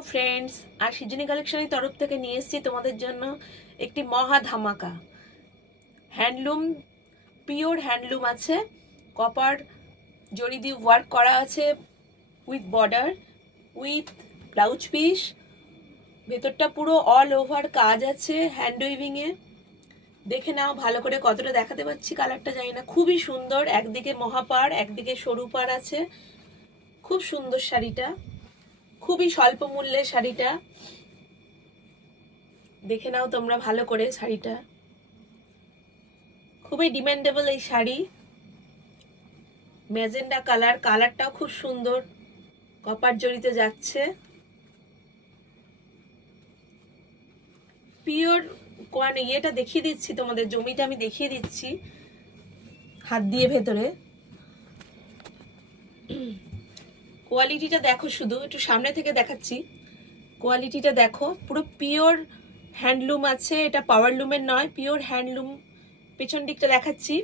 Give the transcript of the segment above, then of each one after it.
Hello friends, আর সৃজনী কালেকশনের তরফ থেকে নিয়ে এসেছি তোমাদের জন্য একটি মহা ধামাকা হ্যান্ডলুম। পিওর হ্যান্ডলুম আছে, কপার জরি দিয়ে ওয়ার্ক করা আছে, with border, with blouse piece. ভেতরটা পুরো অল ওভার কাজ আছে হ্যান্ড উইভিংয়ে। দেখে নাও ভালো করে, কতটা দেখাতে পাচ্ছি কালারটা জানি না। খুবই সুন্দর, একদিকে মহাপাড় একদিকে সরু পাড় আছে। খুব সুন্দর শাড়িটা, খুবই স্বল্প মূল্যের শাড়িটা। দেখে নাও তোমরা ভালো করে শাড়িটা, খুবই ডিমান্ডেবল এই শাড়ি। ম্যাজেন্ডা কালারটাও খুব সুন্দর, কপার জড়িতে যাচ্ছে। পিওর ইয়েটা দেখিয়ে দিচ্ছি তোমাদের, জমিটা আমি দেখিয়ে দিচ্ছি হাত দিয়ে ভেতরে। কোয়ালিটিটা দেখো, শুধু একটু সামনে থেকে দেখাচ্ছি, কোয়ালিটিটা দেখো। পুরো পিওর হ্যান্ডলুম আছে, এটা পাওয়ার লুমের নয়, পিওর হ্যান্ডলুম। পেছন দিকটা দেখাচ্ছি,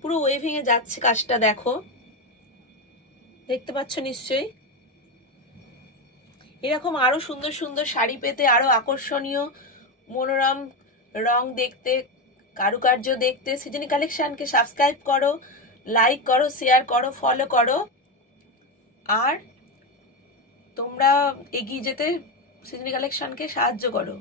পুরো ওয়েভিং এ যাচ্ছে কাজটা, দেখো, দেখতে পাচ্ছ নিশ্চয়ই। এরকম আরো সুন্দর সুন্দর শাড়ি পেতে, আরো আকর্ষণীয় মনোরম রং দেখতে, কারুকার্য দেখতে সৃজনী কালেকশনকে সাবস্ক্রাইব করো, লাইক করো, শেয়ার করো, ফলো করো। আর তোমরা এগিয়ে যেতে সৃজনী কালেকশনকে সাহায্য করো।